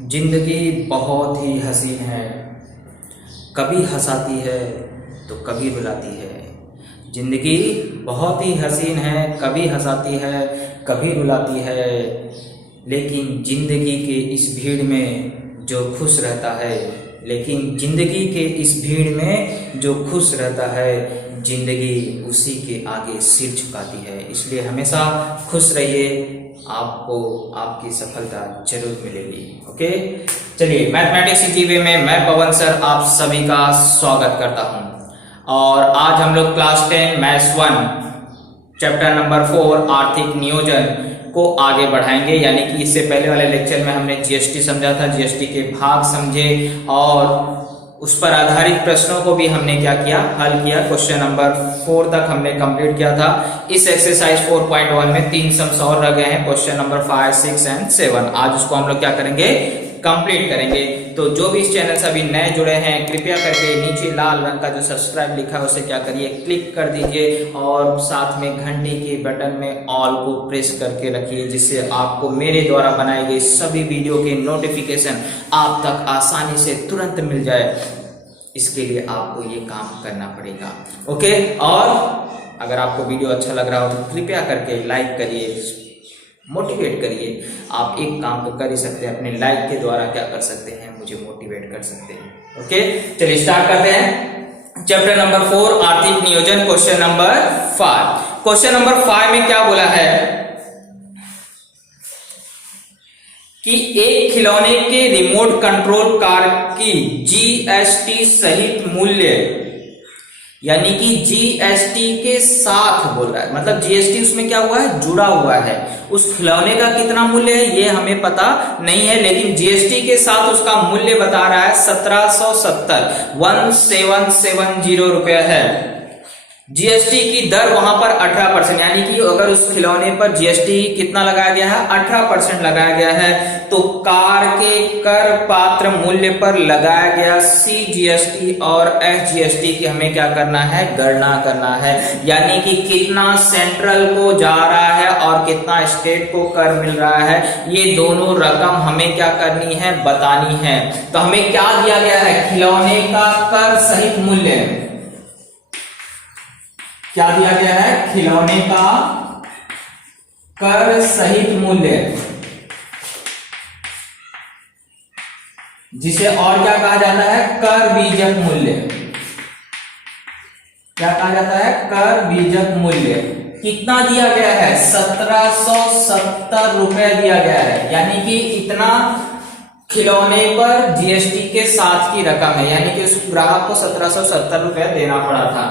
जिंदगी बहुत ही हसीन है, कभी हंसाती है तो कभी रुलाती है। जिंदगी बहुत ही हसीन है, कभी हंसाती है कभी रुलाती है। लेकिन जिंदगी के इस भीड़ में जो खुश रहता है, लेकिन जिंदगी के इस भीड़ में जो खुश रहता है, जिंदगी उसी के आगे सिर झुकाती है। इसलिए हमेशा खुश रहिए, आपको आपकी सफलता जरूर मिलेगी। ओके, चलिए मैथमेटिक्स जीवे में मैं पवन सर आप सभी का स्वागत करता हूं। और आज हम लोग क्लास 10 मैथ्स 1 चैप्टर नंबर 4 आर्थिक नियोजन को आगे बढ़ाएंगे। यानी कि इससे पहले वाले लेक्चर में हमने जीएसटी समझा था, जीएसटी के भाग समझे और उस पर आधारित प्रश्नों को भी हमने क्या किया, हल किया। क्वेश्चन नंबर 4 तक हमने कंप्लीट किया था। इस एक्सरसाइज 4.1 में 3 सम्स और रह गए हैं, क्वेश्चन नंबर 5, 6 एंड 7। आज उसको हम लोग क्या करेंगे, कंप्लीट करेंगे। तो जो भी इस चैनल से अभी नए जुड़े हैं, कृपया करके नीचे लाल रंग का जो सब्सक्राइब लिखा है उसे क्या करिए, क्लिक कर दीजिए और साथ में घंटी के बटन में ऑल को प्रेस करके रखिए, जिससे आपको मेरे द्वारा बनाए गए सभी वीडियो के नोटिफिकेशन आप तक आसानी से तुरंत मिल जाए। इसके लिए आपको ये काम करना पड़ेगा। ओके, और अगर आपको वीडियो अच्छा लग रहा हो तो कृपया करके लाइक करिए, मोटिवेट करिए। आप एक काम तो कर ही सकते हैं, अपने लाइक के द्वारा क्या कर सकते हैं, मुझे मोटिवेट कर सकते हैं। ओके, चलिए स्टार्ट करते हैं। चैप्टर नंबर 4 आर्थिक नियोजन, क्वेश्चन नंबर 5। क्वेश्चन नंबर 5 में क्या बोला है कि एक खिलौने के रिमोट कंट्रोल कार की जीएसटी सहित मूल्य, यानी कि जीएसटी के साथ बोल रहा है, मतलब जीएसटी उसमें क्या हुआ है, जुड़ा हुआ है। उस खिलौने का कितना मूल्य है ये हमें पता नहीं है, लेकिन जीएसटी के साथ उसका मूल्य बता रहा है 1770 रुपया है। जीएसटी की दर वहां पर 18%, यानी कि अगर उस खिलौने पर जीएसटी कितना लगाया गया है, 18% लगाया गया है, तो कार के कर पात्र मूल्य पर लगाया गया सीजीएसटी और एसजीएसटी की हमें क्या करना है, गणना करना है। यानी कि कितना सेंट्रल को जा रहा है और कितना स्टेट को कर मिल रहा है, ये दोनों रकम हमें क्या करनी है, बतानी है। तो हमें क्या दिया गया है, खिलौने का कर सहित मूल्य क्या दिया गया है, खिलौने का कर सहित मूल्य, जिसे और क्या कहा जाता है, कर बीजक मूल्य। क्या कहा जाता है, कर बीजक मूल्य। कितना दिया गया है, 1770 रुपए दिया गया है। यानी कि इतना खिलौने पर जीएसटी के साथ की रकम है, यानी कि उस ग्राहक को 1770 रुपया देना पड़ा था।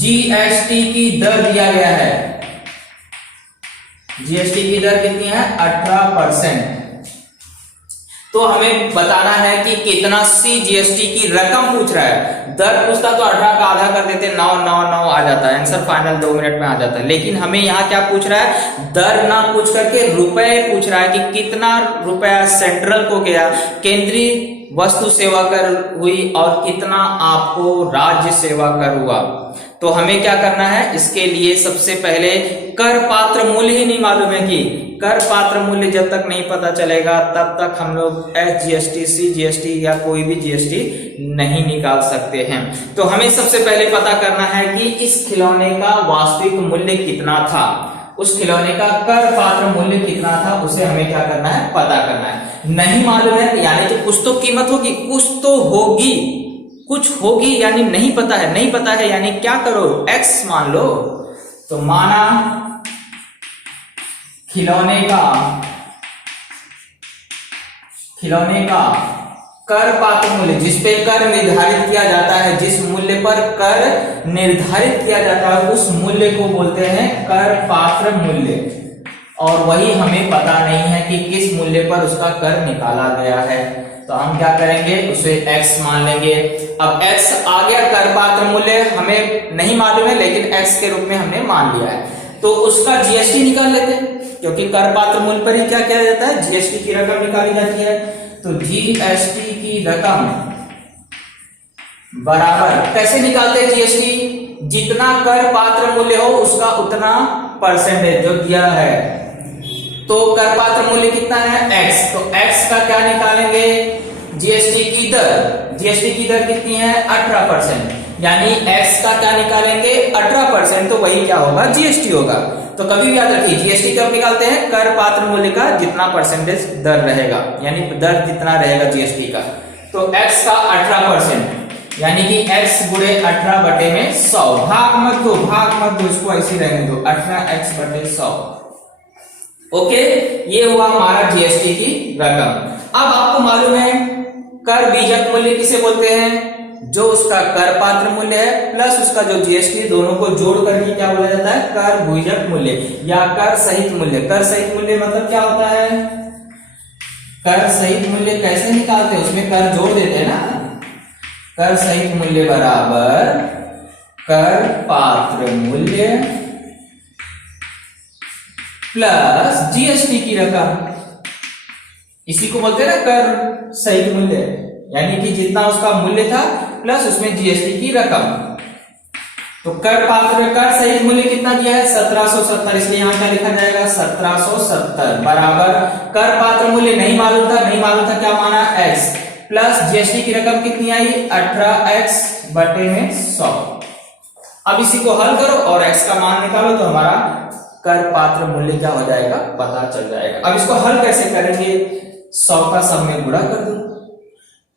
जीएसटी की दर दिया गया है, जीएसटी की दर कितनी है, 18%। तो हमें बताना है कि कितना सीजीएसटी की रकम पूछ रहा है। दर पूछता तो 18 का आधा कर देते, 999 आ जाता है, आंसर फाइनल 2 मिनट में आ जाता है। लेकिन हमें यहाँ क्या पूछ रहा है, दर ना पूछ करके रुपए पूछ रहा है कि कितना रुपया सेंट्रल को गया, केंद्रीय वस्तु सेवा कर हुई, और कितना आपको राज्य सेवा कर हुआ। तो हमें क्या करना है, इसके लिए सबसे पहले कर पात्र मूल्य ही नहीं मालूम है कि कर पात्र मूल्य जब तक नहीं पता चलेगा तब तक हम लोग एसजीएसटी, सीजीएसटी या कोई भी जीएसटी नहीं निकाल सकते हैं। तो हमें सबसे पहले पता करना है कि इस खिलौने का वास्तविक मूल्य कितना था, उस खिलौने का कर पात्र मूल्य कितना था, उसे हमें क्या करना है, पता करना है। नहीं मालूम है यानी कि कुछ तो कीमत होगी, कुछ तो होगी, कुछ होगी, यानी नहीं पता है। नहीं पता है यानी क्या करो, एक्स मान लो। तो माना खिलौने का कर पात्र मूल्य, जिस पे कर निर्धारित किया जाता है, जिस मूल्य पर कर निर्धारित किया जाता है, उस मूल्य को बोलते हैं कर पात्र मूल्य। और वही हमें पता नहीं है कि किस मूल्य पर उसका कर निकाला गया है। तो हम क्या करेंगे, उसे x मान लेंगे। अब x आ गया, कर पात्र मूल्य हमें नहीं मालूम है, लेकिन x के रूप में हमने मान लिया है। तो उसका जीएसटी निकाल लेते हैं, क्योंकि कर पात्र मूल्य पर ही क्या किया जाता है, जीएसटी की रकम निकाली जाती है। तो जीएसटी की रकम बराबर, कैसे निकालते हैं जीएसटी, जितना कर पात्र मूल्य हो उसका उतना परसेंटेज जो दिया है। तो कर पात्र मूल्य कितना है x, तो x का क्या निकालेंगे, जीएसटी की दर। जीएसटी की दर कितनी है 18%, यानी x का क्या निकालेंगे 18%, तो वही क्या होगा जीएसटी होगा। तो कभी भी याद रखिए जीएसटी कब निकालते हैं, कर पात्र मूल्य का जितना परसेंटेज दर रहेगा, यानी दर जितना रहेगा जीएसटी का। तो x का 18%, यानी कि x गुणे 18 बटे में 100, भाग मत दो, इसको ऐसे रहने दो, 18x बटे 100। ओके, ये हुआ हमारा जीएसटी की रकम। अब आपको मालूम है कर बीजक मूल्य किसे बोलते हैं, जो उसका कर पात्र मूल्य है प्लस उसका जो जीएसटी, दोनों को जोड़ करके क्या बोला जाता है, कर बीजक मूल्य या कर सहित मूल्य। कर सहित मूल्य मतलब क्या होता है, कर सहित मूल्य कैसे निकालते हैं, उसमें कर जोड़ देते हैं ना। कर सहित मूल्य बराबर कर पात्र मूल्य प्लस जीएसटी की रकम, इसी को बोलते हैं ना कर सहित मूल्य, यानी कि जितना उसका मूल्य था प्लस उसमें जीएसटी की रकम। तो कर पात्र कर सहित मूल्य कितना दिया है 1770, इसलिए यहां क्या लिखा जाएगा 1770 बराबर कर पात्र मूल्य नहीं मालूम था क्या माना x, प्लस जीएसटी की रकम कितनी आई 18x बटे में 100। अब इसी को हल करो और x का मान निकालो तो हमारा कर पात्र मूल्य क्या हो जाएगा पता चल जाएगा। अब इसको हल कैसे करेंगे, 100 का सब में गुणा कर दो।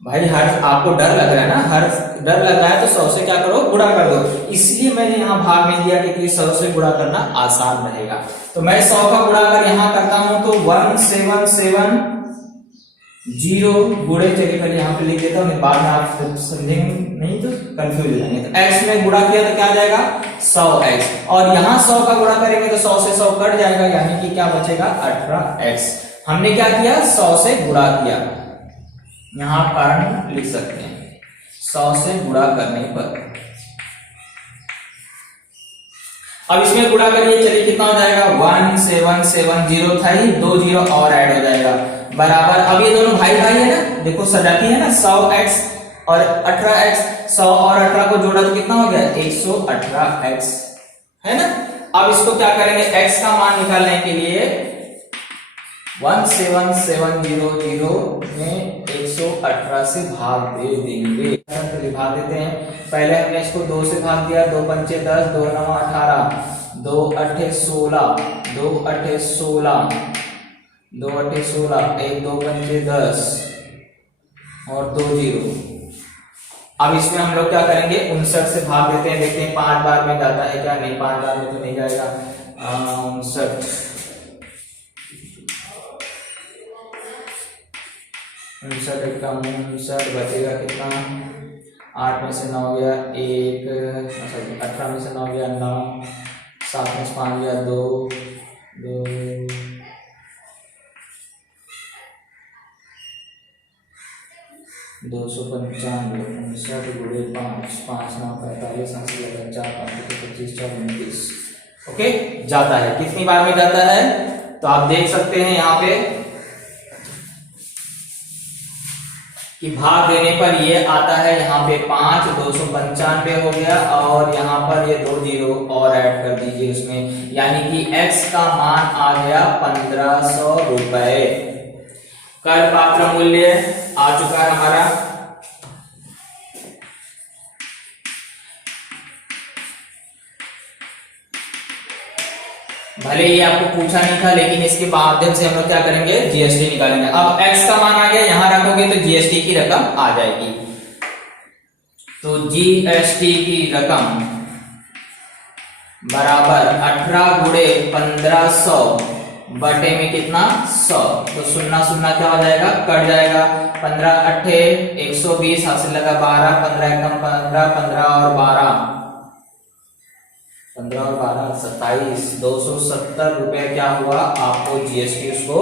भाई हर आपको डर लग रहा है ना, हर डर लग रहा है तो 100 से क्या करो गुणा कर दो, इसलिए मैंने यहाँ भाग में दिया कि 100 से गुणा करना आसान रहेगा। तो मैं 100 का गुणा कर यहाँ करता हूं तो 1770 गुणे, चलिए पहले यहाँ पे लिख देता हूँ, बाद में आप समझेंगे नहीं तो कंफ्यूज हो जाएंगे। तो x में गुणा किया तो क्या आ जाएगा 100x, और यहाँ 100 का गुणा करेंगे तो 100 से 100 कट जाएगा, यानी कि क्या बचेगा 18x। हमने क्या किया 100 से गुणा किया, यहां कारण लिख सकते हैं 100 से गुणा करने पर। अब इसमें गुणा करिए, चलिए कितना हो जाएगा 1770 था ही, 2 जीरो और ऐड हो जाएगा बराबर। अब ये दोनों भाई भाई है ना, देखो सजाती है ना 100x और 18x, 100 और 18 को जोड़ा तो कितना हो गया 118x है ना। अब इसको क्या करेंगे x का मान निकालने के लिए 17700 में 118 से भाग दे देंगे, तो भाग देते हैं। पहले हमने इसको 2 से भाग दिया, 2 पंचे 10, 2 9 18, 2 8 16, 2 8 16, 2 8 16, 1 2 पंचे 10 और 2 जीरो। अब इसमें हम लोग क्या करेंगे 59 से भाग देते हैं, देखते हैं 5 बार में जाता है क्या, नहीं 5 बार में तो नहीं जाएगा। 59 का 59 बचेगा कितना, 8 में से 9 गया 1, 18 में से 9 गया 9, 7 में से 5 गया 2, 295, 59 गुणे 5, 5 9 45, 80 लगा 4 5 25 4 29। ओके, जाता है, कितनी बार में जाता है तो आप देख सकते हैं यहाँ पे कि भाग देने पर ये आता है यहाँ पे 5, 295 हो गया, और यहाँ पर ये 2 जीरो और ऐड कर दीजिए उसमें, यानी कि x का मान आ गया 1500 रुपए। कर पात्र मूल्य आ चुका है हमारा। भले ही आपको पूछा नहीं था, लेकिन इसके माध्यम से हम लोग क्या करेंगे जीएसटी निकालेंगे। अब x का मान आ गया, यहां रखोगे तो जीएसटी की रकम आ जाएगी। तो जीएसटी की रकम बराबर 18 गुणे 1500 बटे में कितना 100, तो 0 0 क्या हो जाएगा कट जाएगा, 15 8 120 हासिल लगा 12, 15 एकम 15, 15 और 12 15 और 12 27, 270 रुपए क्या हुआ आपको जीएसटी उसको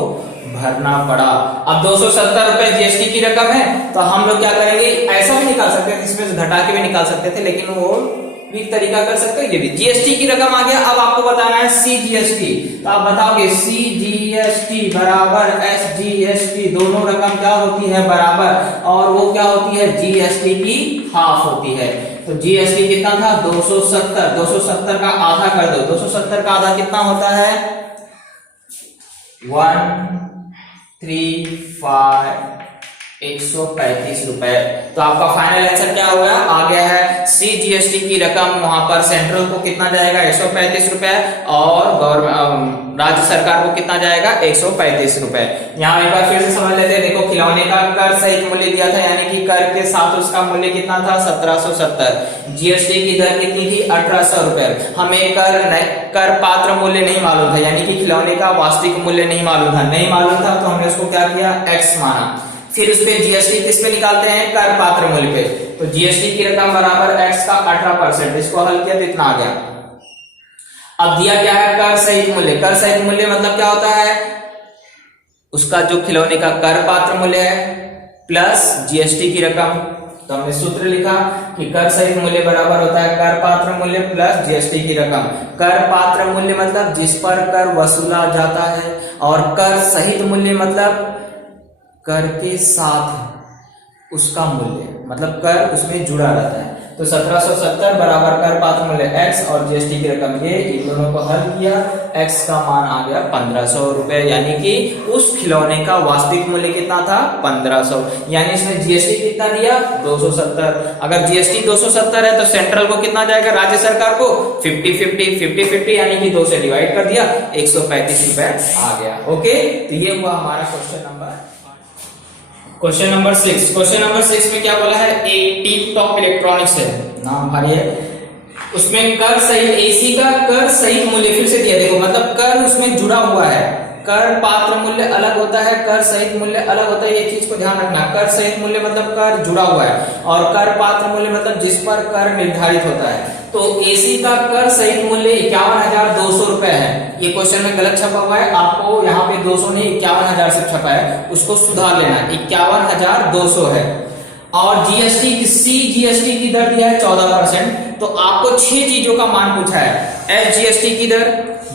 भरना पड़ा। अब 270 रुपए जीएसटी की रकम है, तो हम लोग क्या करेंगे, ऐसा भी निकाल सकते थे, इसमें से घटा के भी निकाल सकते थे, लेकिन वो भी तरीका कर सकते हैं। ये भी जीएसटी की रकम आ गया। अब आपको बताना है सीजीएसटी, तो आप बताओगे सीजीएसटी बराबर एसजीएसटी, दोनों रकम क्या होती है बराबर, और वो क्या होती है जीएसटी की हाफ होती है। तो जीएसटी कितना था 270, 270 का आधा कर दो, 270 का आधा कितना होता है 135 135 रुपए। तो आपका फाइनल आंसर क्या होगा? आ गया है सी जीएसटी की रकम वहां पर सेंट्रल को कितना जाएगा? 135 रुपए, और गवर्नमेंट राज्य सरकार को कितना जाएगा? 135 रुपए। यहाँ एक बार फिर से समझ लेते हैं। देखो, खिलौने का कर सहित मूल्य दिया था, यानी कि कर के साथ उसका मूल्य कितना था? 1770। जीएसटी की दर कितनी थी? 1800 रुपए। हमें कर पात्र मूल्य नहीं मालूम था, यानी कि खिलौने का वास्तविक मूल्य नहीं मालूम था। नहीं मालूम था तो हमने उसको क्या किया? एक्स माना। फिर उस पे जीएसटी किस पे निकालते हैं? कर पात्र मूल्य पे। तो जीएसटी की रकम बराबर एक्स का 18%। इसको हल किया तो इतना आ गया। अब दिया क्या है? कर सहित मूल्य। कर सहित मूल्य मतलब क्या होता है? उसका जो खिलौने का कर पात्र मूल्य है प्लस जीएसटी की रकम। तो हमने सूत्र लिखा कि कर सहित मूल्य बराबर होता है कर पात्र मूल्य प्लस जीएसटी की रकम। कर पात्र मूल्य मतलब जिस पर कर वसूला जाता है, और कर सहित मूल्य मतलब कर के साथ उसका मूल्य, मतलब कर उसमें जुड़ा रहता है। तो 1770 बराबर कर पात्र मूल्य x और जीएसटी की रकम ये, इन दोनों को हल किया, x का मान आ गया 1500 रुपए, यानी कि उस खिलौने का वास्तविक मूल्य कितना था? 1500। यानी इसमें जीएसटी कितना दिया? 270। अगर जीएसटी 270 है तो सेंट्रल को कितना जाएगा? राज्य सरकार को 50-50 यानी कि 2 से डिवाइड कर दिया, 135 रुपए आ गया। ओके, तो ये हुआ हमारा क्वेश्चन नंबर 6। क्वेश्चन नंबर 6 में क्या बोला है? एक टीप टॉप इलेक्ट्रॉनिक्स है, नाम भारी है। उसमें कर सहित एसी का कर सहित मूल्य फिर से दिया। देखो, मतलब कर उसमें जुड़ा हुआ है। कर पात्र मूल्य अलग होता है, कर सहित मूल्य अलग होता है, ये चीज को ध्यान रखना। कर सहित मूल्य मतलब कर जुड़ा हुआ है, और कर पात्र मूल्य मतलब जिस पर कर निर्धारित होता है। तो एसी का कर सहित मूल्य 51,200 रुपए है। ये क्वेश्चन में गलत छपा हुआ है, आपको यहाँ पे 200 नहीं 51,000 से छपा है, उसको सुधार लेना। 51,200 है। और जीएसटी की दर दिया है 14%। तो आपको 6 चीजों का मान पूछा है। एस जीएसटी की दर,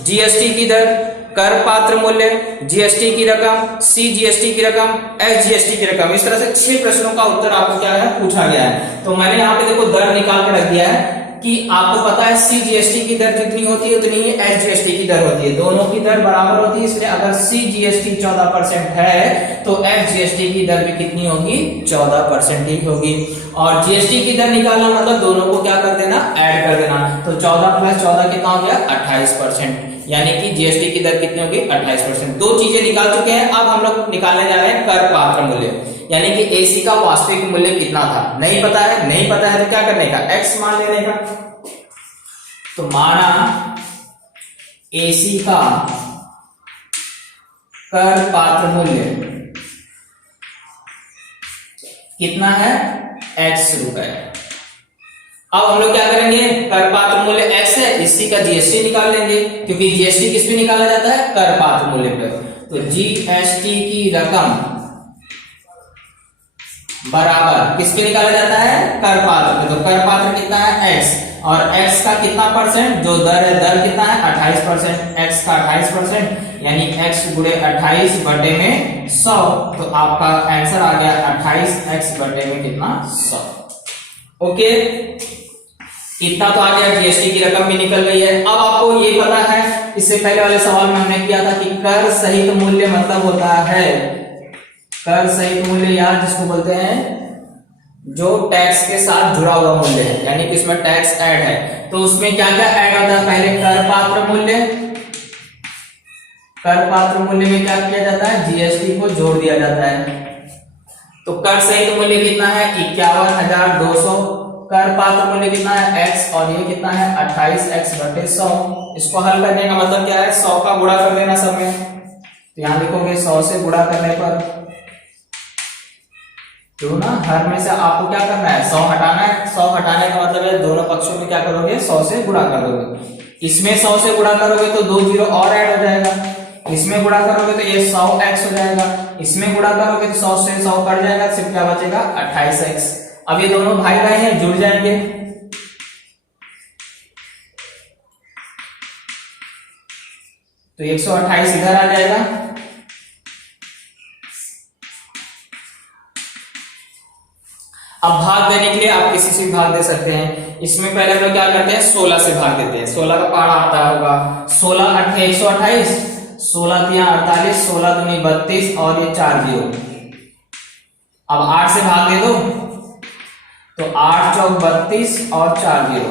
जीएसटी की दर, कर पात्र मूल्य, जीएसटी की रकम, सी जीएसटी की रकम, एस जीएसटी की रकम। इस तरह से 6 प्रश्नों का उत्तर आपको क्या है? पूछा गया है। तो मैंने यहाँ पे देखो दर निकाल के रख दिया है कि आपको पता है सी जीएसटी की दर जितनी होती है उतनी ही एस जीएसटी की दर होती है। दोनों की दर बराबर होती है, इसलिए अगर सी जीएसटी 14% है तो एस जीएसटी की दर भी कितनी होगी? 14% ही होगी। और जीएसटी की दर निकालना मतलब दोनों को क्या कर देना? ऐड कर देना। तो 14 + 14 कितना हो गया? 28%। यानी कि जीएसटी की दर कितनी होगी? 28%। 2 चीजें निकाल चुके हैं। अब हम लोग निकालने जा रहे हैं कर पात्र मूल्य, यानी कि एसी का वास्तविक मूल्य कितना था। नहीं पता है तो क्या करने का? एक्स मान लेने का। तो माना एसी का कर पात्र मूल्य कितना है? एक्स रुपए। अब हम लोग क्या करेंगे? कर पात्र मूल्य एक्स है, इसी का जीएसटी निकाल लेंगे, क्योंकि जीएसटी किस पे निकाला जाता है? कर पात्र मूल्य पर। तो जीएसटी की रकम बराबर किसके निकाला जाता है? कर पात्र। तो कर पात्र कितना है? एक्स, और x का कितना परसेंट? जो दर है, दर कितना है? 28%। x का 28%, यानी x गुणे 28 बटे में 100। तो आपका आंसर आ गया 28x बटे में कितना? 100। ओके, इतना तो आ गया। जीएसटी की रकम भी निकल गई है। अब आपको ये पता है, इससे पहले वाले सवाल में हमने किया था कि कर सहित मूल्य मतलब होता है, कर सहित मूल्य यार जिसको बोलते हैं जो टैक्स के साथ जुड़ा हुआ मूल्य है, यानी कि इसमें टैक्स ऐड है। तो उसमें क्या क्या ऐड होता है? पहले कर पात्र मूल्य, कर पात्र मूल्य में क्या किया जाता है? जीएसटी को जोड़ दिया जाता है। तो कर सहित मूल्य कितना है? 51,200। कर पात्र मूल्य कितना है? x, और ये कितना है? 28x बटे 100। इसको हल करने का मतलब क्या है? 100 का गुणा कर देना सब में। तो यहां लिखोगे 100 से गुणा करने पर, तो ना हर में से आपको क्या करना है? 100 हटाना है। 100 हटाने का मतलब है दोनों पक्षों में क्या करोगे? 100 से गुणा कर दोगे। इसमें 100 से गुणा करोगे तो 2 जीरो और ऐड हो जाएगा। इसमें गुणा करोगे तो ये 100x हो जाएगा। इसमें गुणा करोगे तो 100 से 100 कट जाएगा, सिर्फ क्या बचेगा? 28x। अब ये दोनों भाई भाई हैं, जुड़ जाएंगे। तो 128 इधर आ जाएगा। अब भाग देने के लिए आप किसी से भी भाग दे सकते हैं। इसमें पहले हम लोग क्या करते हैं? 16 से भाग देते हैं। 16 का पहाड़ा आता होगा, 16 × 128, 16 तिया 48, 16 दूनी 32 और ये 4 जीरो। अब 8 से भाग दे दो तो 8 चौक 32 और 4 जीरो,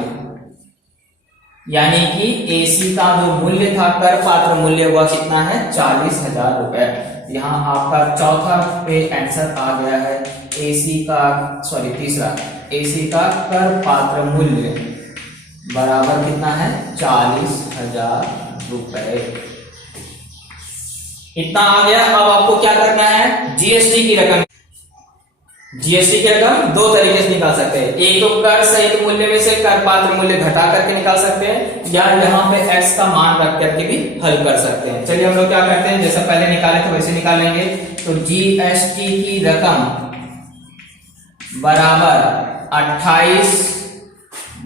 यानी कि एसी का जो मूल्य था कर पात्र मूल्य वह कितना है 40,000 रुपए। यहाँ आपका चौथा पे आंसर आ गया है एसी का, सॉरी तीसरा, एसी का कर पात्र मूल्य बराबर कितना है 40,000 रुपए। इतना आ गया। अब आपको क्या करना है, जीएसटी की रकम। जीएसटी की रकम दो तरीके से निकाल सकते हैं, एक तो कर सहित मूल्य में से कर पात्र मूल्य घटा करके निकाल सकते हैं, या यहाँ पे x का मान रख करके भी हल कर सकते हैं। चलिए हम लोग क्या करते हैं, जैसा पहले निकाले थे वैसे निकालेंगे। तो जीएसटी की रकम बराबर 28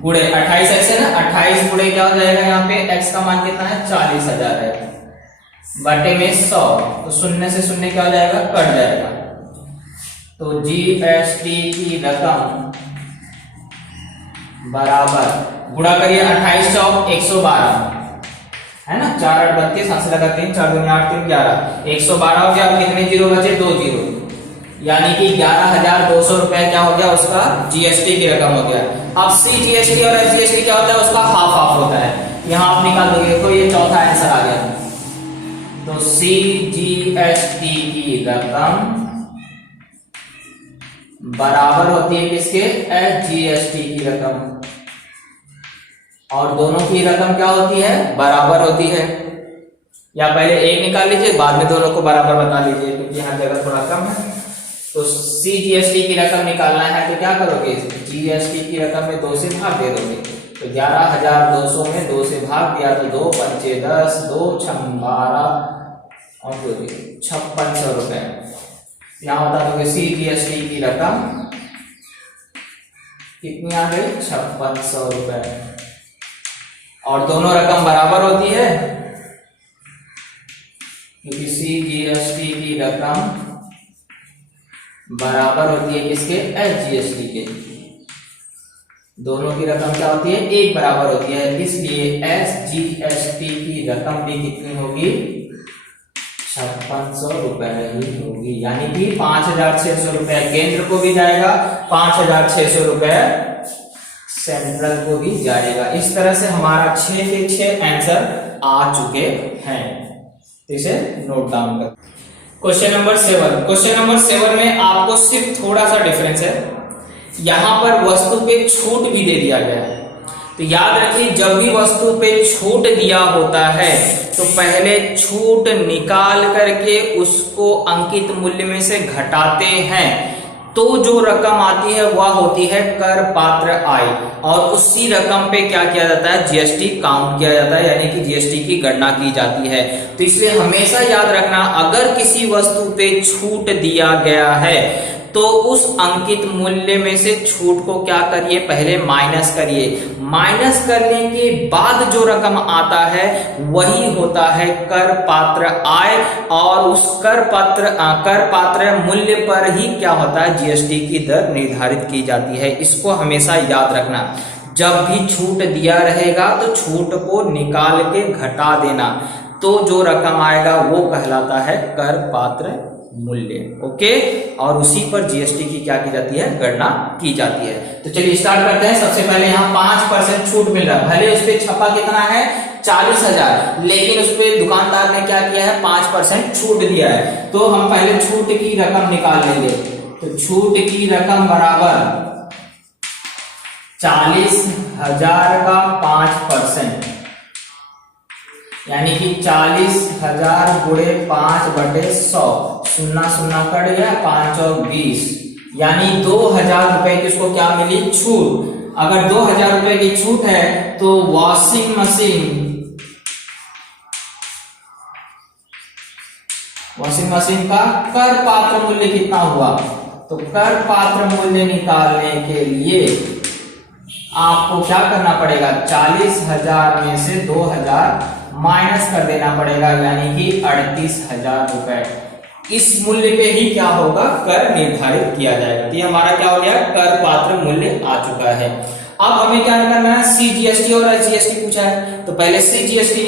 गुणे 28 x है ना, 28 गुणे क्या हो जाएगा, यहाँ पे x का मान कितना है 40,000 है, बटे में 100, तो शून्य से शून्य क्या हो जाएगा, कट जाएगा। तो जीएसटी की रकम बराबर गुणा करिए 28 चौक 112 है ना, 4 8 32, हाथ से लगा 3, 4 दूनी 8 3 11, 112 हो गया। कितने जीरो बचे, 2 जीरो, यानी कि 11,200 रुपए क्या हो गया उसका जीएसटी की रकम हो गया। अब सीजीएसटी और एसजीएसटी क्या होता है, उसका हाफ हाफ होता है, यहाँ आप निकाल दोगे। देखो ये चौथा आंसर आ गया। तो सीजीएसटी की रकम बराबर होती है किसके, एसजीएसटी की रकम, और दोनों की रकम क्या होती है, बराबर होती है। या पहले एक निकाल लीजिए, बाद में दोनों को बराबर बता लीजिए, क्योंकि यहाँ जगह थोड़ा कम है। तो सीजीएसटी की रकम निकालना है तो क्या करोगे, जीएसटी की रकम में 2 से भाग दे दोगे। तो 11,200 में 2 से भाग दिया तो 2 पंचे 10, 2 छम 12 और 2 5600 रुपए। यहाँ बता दोगे सीजीएसटी की रकम कितनी आ गई, 5600 रुपए, और दोनों रकम बराबर होती है, क्योंकि सीजीएसटी की रकम बराबर होती है किसके, एसजीएसटी के। दोनों की रकम क्या होती है, एक बराबर होती है, इसलिए एसजीएसटी की रकम भी कितनी होगी, 5600 रुपए ही होगी, यानी कि 5,600 रुपए केंद्र को भी जाएगा, 5,600 रुपए सेंट्रल को भी जाएगा। इस तरह से हमारा 6 के 6 आंसर आ चुके हैं, तो इसे नोट डाउन कर। क्वेश्चन नंबर 7, क्वेश्चन नंबर 7 में आपको सिर्फ थोड़ा सा डिफरेंस है, यहां पर वस्तु पे छूट भी दे दिया गया है। तो याद रखिए, जब भी वस्तु पे छूट दिया होता है तो पहले छूट निकाल करके उसको अंकित मूल्य में से घटाते हैं, तो जो रकम आती है वह होती है कर पात्र आय, और उसी रकम पे क्या किया जाता है, जीएसटी काउंट किया जाता है, यानी कि जीएसटी की गणना की जाती है। तो इसलिए हमेशा याद रखना, अगर किसी वस्तु पे छूट दिया गया है तो उस अंकित मूल्य में से छूट को क्या करिए, पहले माइनस करिए। माइनस करने के बाद जो रकम आता है वही होता है कर पात्र आय, और उस कर पात्र मूल्य पर ही क्या होता है, जीएसटी की दर निर्धारित की जाती है। इसको हमेशा याद रखना, जब भी छूट दिया रहेगा तो छूट को निकाल के घटा देना, तो जो रकम आएगा वो कहलाता है कर पात्र मूल्य। ओके, और उसी पर जीएसटी की क्या की जाती है, गणना की जाती है। तो चलिए स्टार्ट करते हैं। सबसे पहले यहाँ 5% छूट मिल रहा है, भले उस पर छपा कितना है 40,000, लेकिन उस पर दुकानदार ने क्या किया है, 5% छूट दिया है। तो हम पहले छूट की रकम निकाल लेंगे। तो छूट की रकम बराबर 40,000 का 5%, यानी कि 40,000 गुणे 5/100, शून्ना शून्ना कट गया, 5 और 20, यानी 2,000 रुपए की उसको क्या मिली, छूट। अगर 2,000 रुपए की छूट है तो वॉशिंग मशीन का कर पात्र मूल्य कितना हुआ। तो कर पात्र मूल्य निकालने के लिए आपको क्या करना पड़ेगा, 40,000 में से 2,000 माइनस कर देना पड़ेगा, यानी कि 38,000 रुपए। इस मूल्य पे ही क्या होगा, कर निर्धारित किया जाएगा। तो ये हमारा क्या हो गया, कर पात्र मूल्य आ चुका है। अब हमें क्या करना है, सीजीएसटी और एसजीएसटी पूछा है, तो पहले सीजीएसटी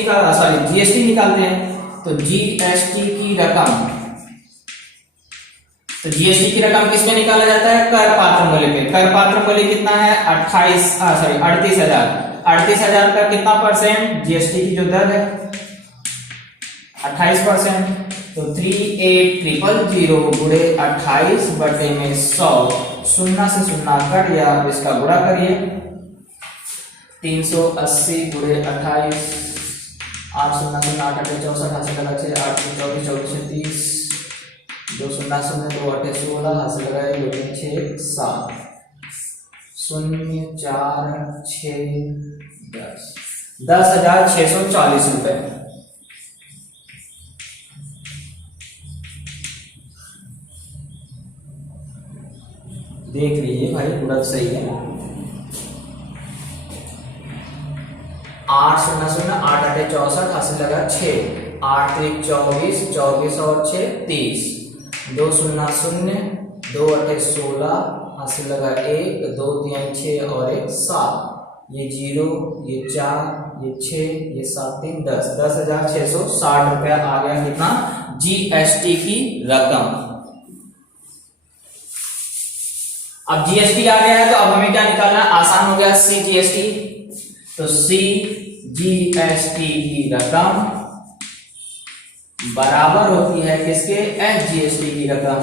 जीएसटी निकालते हैं। तो जीएसटी की रकम, तो जीएसटी की रकम किस पे निकाला जाता है? कर पात्र मूल्य पे। कर पात्र मूल्य कितना है? 38,000। 38,000 का कितना परसेंट? जीएसटी की जो दर है 28%। तो 38,000 गुणे 28 बटे में 100, शून्य से शून्य कट गया, अब इसका गुणा करिए। 380 गुणे 28, 8 शून्य शून्य 8 अठे 64, हाथ से लगा 6, 8 24, 24 30, 2 शून्य शून्य 2 अठे 16, हाथ से लगाए 2 3 6 7, 0 4 6 10, 10,640 रुपए। देख लीजिए भाई, पूरा सही है। 8 शून्य शून्य 8 अठे 64, हाथ से लगा 6, 8 3 24, 24 और 6 30, 2 शून्य शून्य 2 अठे 16, हाथ से लगा 1, 2 3 6 और 1 7, ये 0, ये 4, ये 6, ये 7 3 10, 10,660 रुपया आ गया कितना? जीएसटी की रकम। अब जीएसटी आ गया है तो अब हमें क्या निकालना है? आसान हो गया, सी जीएसटी। तो सी जीएसटी की रकम बराबर होती है किसके? एस जीएसटी की रकम।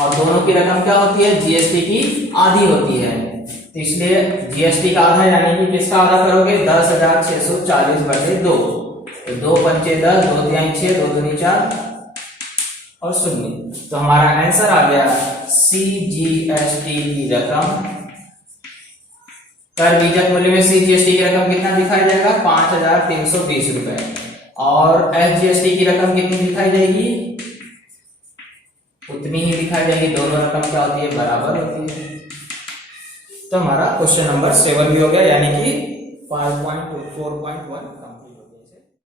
और दोनों की रकम क्या होती है? जीएसटी की आधी होती है। तो इसलिए जीएसटी का आधा यानी कि किसका आधा करोगे? 10,640 बटे 2। तो 2 पंचे 10, 2 तिहाई 6, 2 दूनी 4 और 0। तो हमारा आंसर आ गया सीजीएसटी की रकम। कर बीजक मूल्य में सीजीएसटी की रकम कितना दिखाई देगा? 5,320 रुपए। और एसजीएसटी की रकम कितनी दिखाई देगी? उतनी ही दिखाई देगी। दोनों रकम क्या होती है? बराबर होती है। तो हमारा क्वेश्चन नंबर 7 भी हो गया, यानी कि 5.4.1